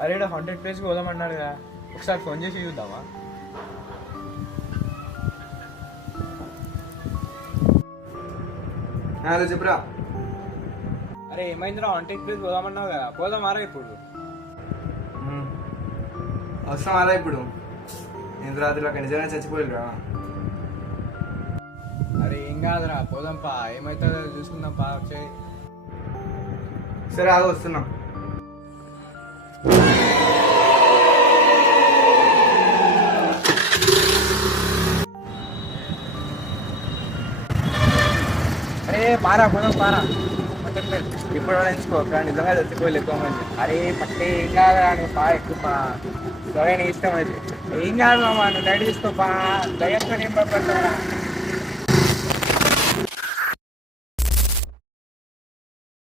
అరే ఇక్కడ 100 ప్లేస్కి పోదామన్నారు కదా, ఒకసారి ఫోన్ చేసి చూద్దామా? హలో చెప్పురా. అరే ఏమైందిరా, 100 ప్లేస్ పోదామన్నావు కదా, పోదామారా ఇప్పుడు? అవసరం అలా ఇప్పుడు ఇంత రాత్రి అక్కడ నిజంగా చచ్చిపోయిరా. అరే ఏం కాదురా, పోదాంపా, ఏమవుతుందో చూసుకుందాంపా. వచ్చే సరే ఆగ వస్తున్నాం. అరే పారా, పోదాం పారా. ఇప్పుడు ఎంచుకోక, నిజంగా చచ్చిపోయి ఎక్కువ మంది. అరే పట్టే ఏం కాదురా, నువ్వు పా ఎక్కువ. సరే నీ ఇష్టం అయితే. ఏం కాదు మామ, నువ్వు డైట్ తీసుకోపా, దయ్యంతో ఏం పడుతుందా?